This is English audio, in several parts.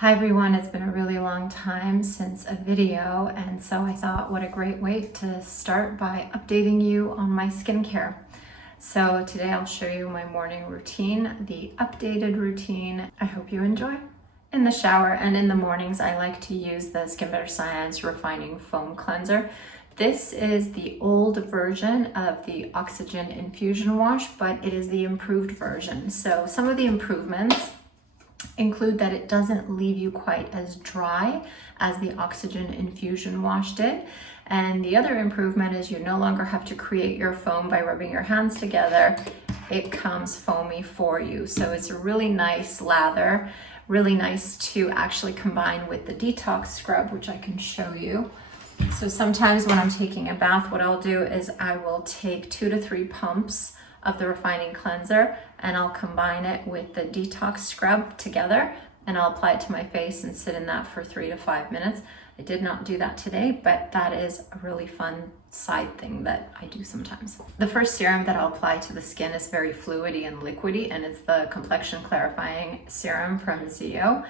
Hi everyone, it's been a really long time since a video, and so I thought what a great way to start by updating you on my skincare. So today I'll show you my morning routine, the updated routine. I hope you enjoy. In the shower and in the mornings, I like to use the Skinbetter Science Refining Foam Cleanser. This is the old version of the Oxygen Infusion Wash, but it is the improved version. So some of the improvements include that it doesn't leave you quite as dry as the Oxygen Infusion Wash did. And the other improvement is you no longer have to create your foam by rubbing your hands together. It comes foamy for you. So it's a really nice lather, really nice to actually combine with the detox scrub, which I can show you. So sometimes when I'm taking a bath, what I'll do is I will take 2 to 3 pumps of the refining cleanser and I'll combine it with the detox scrub together and I'll apply it to my face and sit in that for 3 to 5 minutes. I did not do that today, but that is a really fun side thing that I do sometimes. The first serum that I'll apply to the skin is very fluidy and liquidy, and it's the Complexion Clarifying Serum from Zeo.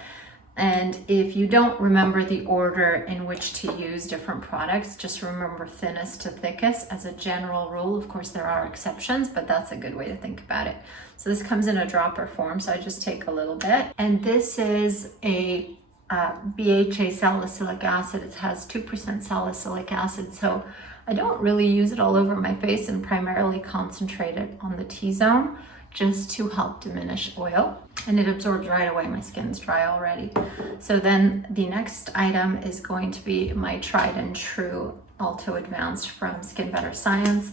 And if you don't remember the order in which to use different products, just remember thinnest to thickest as a general rule. Of course, there are exceptions, but that's a good way to think about it. So this comes in a dropper form, so I just take a little bit. And this is a BHA salicylic acid. It has 2% salicylic acid, so I don't really use it all over my face and primarily concentrate it on the T-zone just to help diminish oil. And it absorbs right away. My skin's dry already. So then the next item is going to be my tried and true Alto Advanced from Skinbetter Science.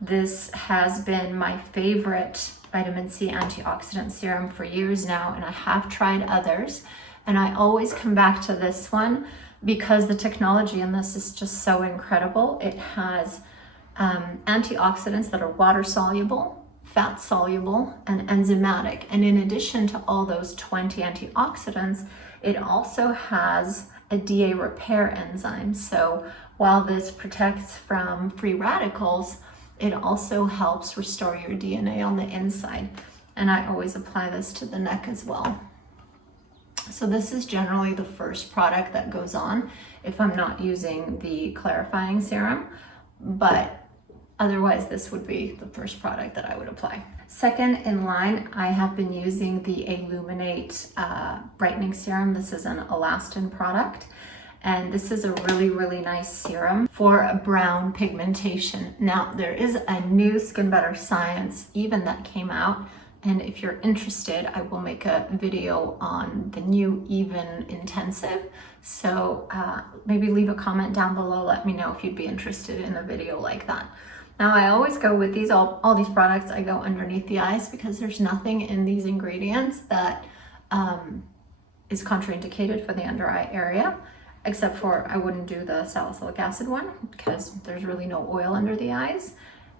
This has been my favorite vitamin C antioxidant serum for years now, and I have tried others, and I always come back to this one because the technology in this is just so incredible. It has antioxidants that are water soluble, fat soluble, and enzymatic. And in addition to all those 20 antioxidants, it also has a DA repair enzyme. So while this protects from free radicals, it also helps restore your DNA on the inside. And I always apply this to the neck as well. So this is generally the first product that goes on if I'm not using the clarifying serum, but otherwise, this would be the first product that I would apply. Second in line, I have been using the Illuminate Brightening Serum. This is an Alastin product, and this is a really, really nice serum for a brown pigmentation. Now, there is a new Skinbetter Science even that came out, and if you're interested, I will make a video on the new Even Intensive. So maybe leave a comment down below, let me know if you'd be interested in a video like that. Now I always go with these, all these products, I go underneath the eyes because there's nothing in these ingredients that is contraindicated for the under eye area, except for I wouldn't do the salicylic acid one because there's really no oil under the eyes.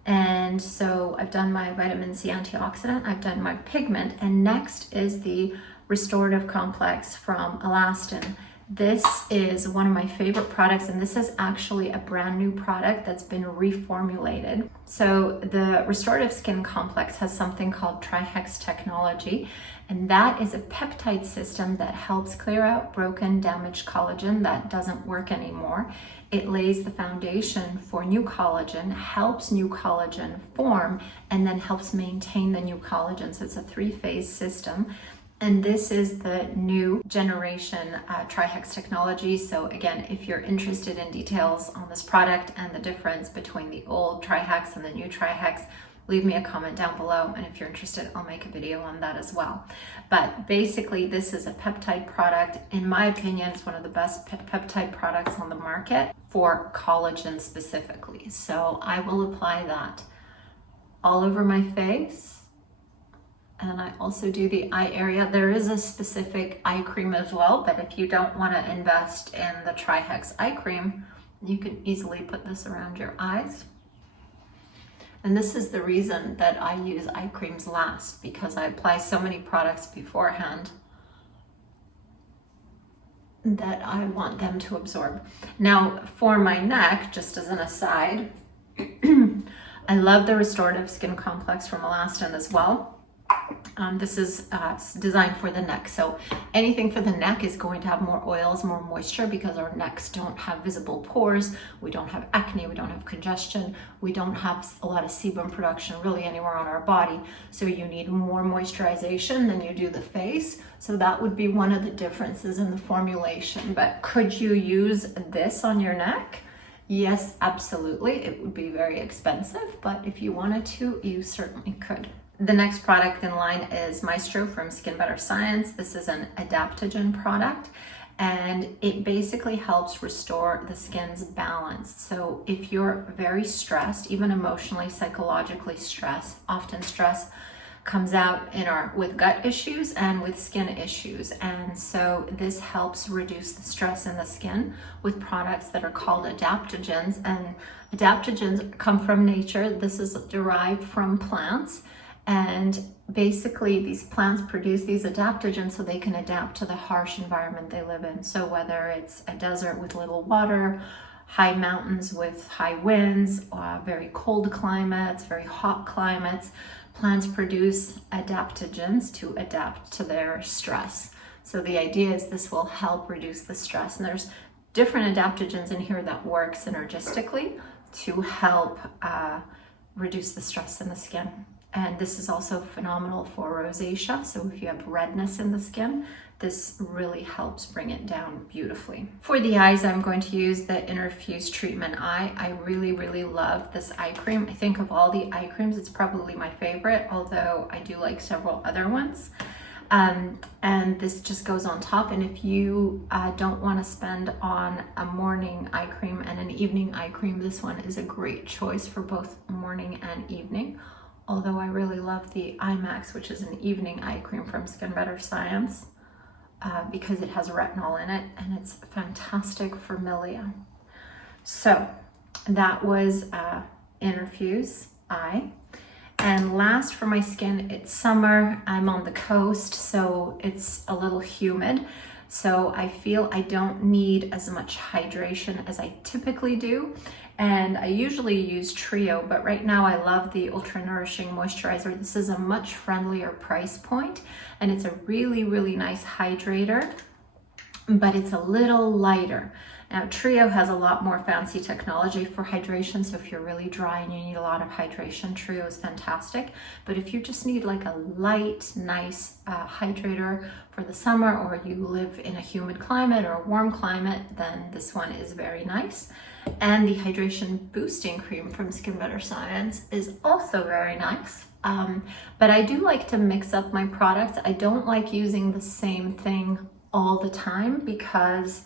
And so I've done my vitamin C antioxidant, I've done my pigment, and next is the restorative complex from Alastin. This is one of my favorite products, and this is actually a brand new product that's been reformulated. So the restorative skin complex has something called Trihex technology, and that is a peptide system that helps clear out broken, damaged collagen that doesn't work anymore. It lays the foundation for new collagen, helps new collagen form, and then helps maintain the new collagen. So it's a 3-phase system. And this is the new generation Trihex technology. So again, if you're interested in details on this product and the difference between the old Trihex and the new Trihex, leave me a comment down below. And if you're interested, I'll make a video on that as well. But basically, this is a peptide product. In my opinion, it's one of the best peptide products on the market for collagen specifically. So I will apply that all over my face. And I also do the eye area. There is a specific eye cream as well, but if you don't want to invest in the Trihex eye cream, you can easily put this around your eyes. And this is the reason that I use eye creams last, because I apply so many products beforehand that I want them to absorb. Now, for my neck, just as an aside, I love the restorative skin complex from Alastin as well. This is designed for the neck. So anything for the neck is going to have more oils, more moisture, because our necks don't have visible pores. We don't have acne, we don't have congestion, we don't have a lot of sebum production really anywhere on our body. So you need more moisturization than you do the face. So that would be one of the differences in the formulation. But could you use this on your neck? Yes, absolutely. It would be very expensive, but if you wanted to, you certainly could. The next product in line is Maestro from Skinbetter Science. This is an adaptogen product, and it basically helps restore the skin's balance. So if you're very stressed, even emotionally, psychologically stressed, often stress comes out with gut issues and with skin issues. And so this helps reduce the stress in the skin with products that are called adaptogens. And adaptogens come from nature. This is derived from plants. And basically these plants produce these adaptogens so they can adapt to the harsh environment they live in. So whether it's a desert with little water, high mountains with high winds, very cold climates, very hot climates, plants produce adaptogens to adapt to their stress. So the idea is this will help reduce the stress. And there's different adaptogens in here that work synergistically to help reduce the stress in the skin. And this is also phenomenal for rosacea. So if you have redness in the skin, this really helps bring it down beautifully. For the eyes, I'm going to use the Interfuse Treatment Eye. I really, really love this eye cream. I think of all the eye creams, it's probably my favorite, although I do like several other ones. And this just goes on top. And if you don't want to spend on a morning eye cream and an evening eye cream, this one is a great choice for both morning and evening. Although I really love the IMAX, which is an evening eye cream from Skinbetter Science, because it has retinol in it and it's fantastic for milia. So that was Interfuse Eye. And last for my skin, it's summer. I'm on the coast, so it's a little humid. So I feel I don't need as much hydration as I typically do. And I usually use Trio, but right now I love the Ultra Nourishing Moisturizer. This is a much friendlier price point, and it's a really, really nice hydrator, but it's a little lighter. Now, Trio has a lot more fancy technology for hydration, so if you're really dry and you need a lot of hydration, Trio is fantastic. But if you just need like a light, nice hydrator for the summer, or you live in a humid climate or a warm climate, then this one is very nice. And the Hydration Boosting Cream from Skinbetter Science is also very nice. But I do like to mix up my products. I don't like using the same thing all the time because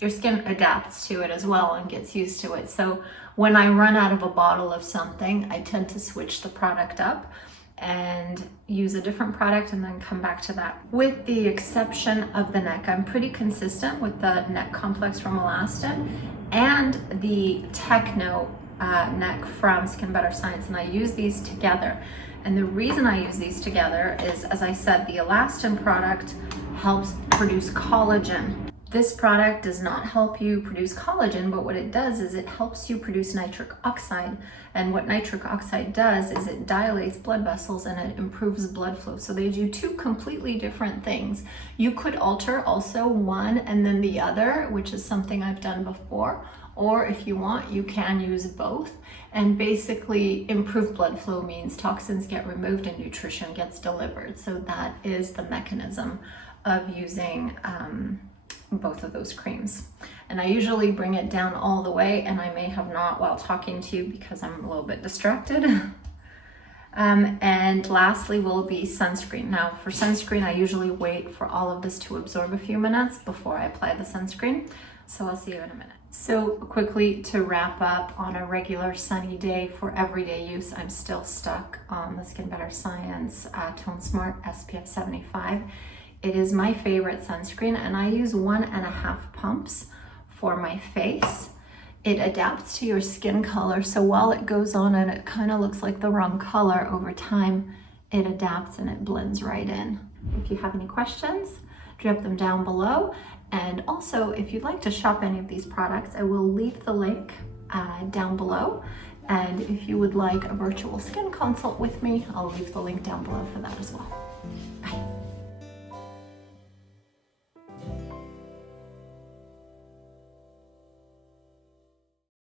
your skin adapts to it as well and gets used to it. So when I run out of a bottle of something, I tend to switch the product up and use a different product and then come back to that. With the exception of the neck, I'm pretty consistent with the neck complex from Alastin and the Techno neck from Skinbetter Science, and I use these together. And the reason I use these together is, as I said, the Alastin product helps produce collagen. This product does not help you produce collagen, but what it does is it helps you produce nitric oxide. And what nitric oxide does is it dilates blood vessels and it improves blood flow. So they do two completely different things. You could alter also one and then the other, which is something I've done before. Or if you want, you can use both. And basically, improved blood flow means toxins get removed and nutrition gets delivered. So that is the mechanism of using both of those creams. And I usually bring it down all the way, and I may have not while talking to you because I'm a little bit distracted. And lastly will be sunscreen. Now for sunscreen, I usually wait for all of this to absorb a few minutes before I apply the sunscreen. So I'll see you in a minute. So quickly to wrap up, on a regular sunny day for everyday use, I'm still stuck on the Skinbetter Science Tone Smart SPF 75. It is my favorite sunscreen, and I use 1.5 pumps for my face. It adapts to your skin color, so while it goes on and it kind of looks like the wrong color, over time it adapts and it blends right in. If you have any questions, drop them down below. And also, if you'd like to shop any of these products, I will leave the link down below. And if you would like a virtual skin consult with me, I'll leave the link down below for that as well.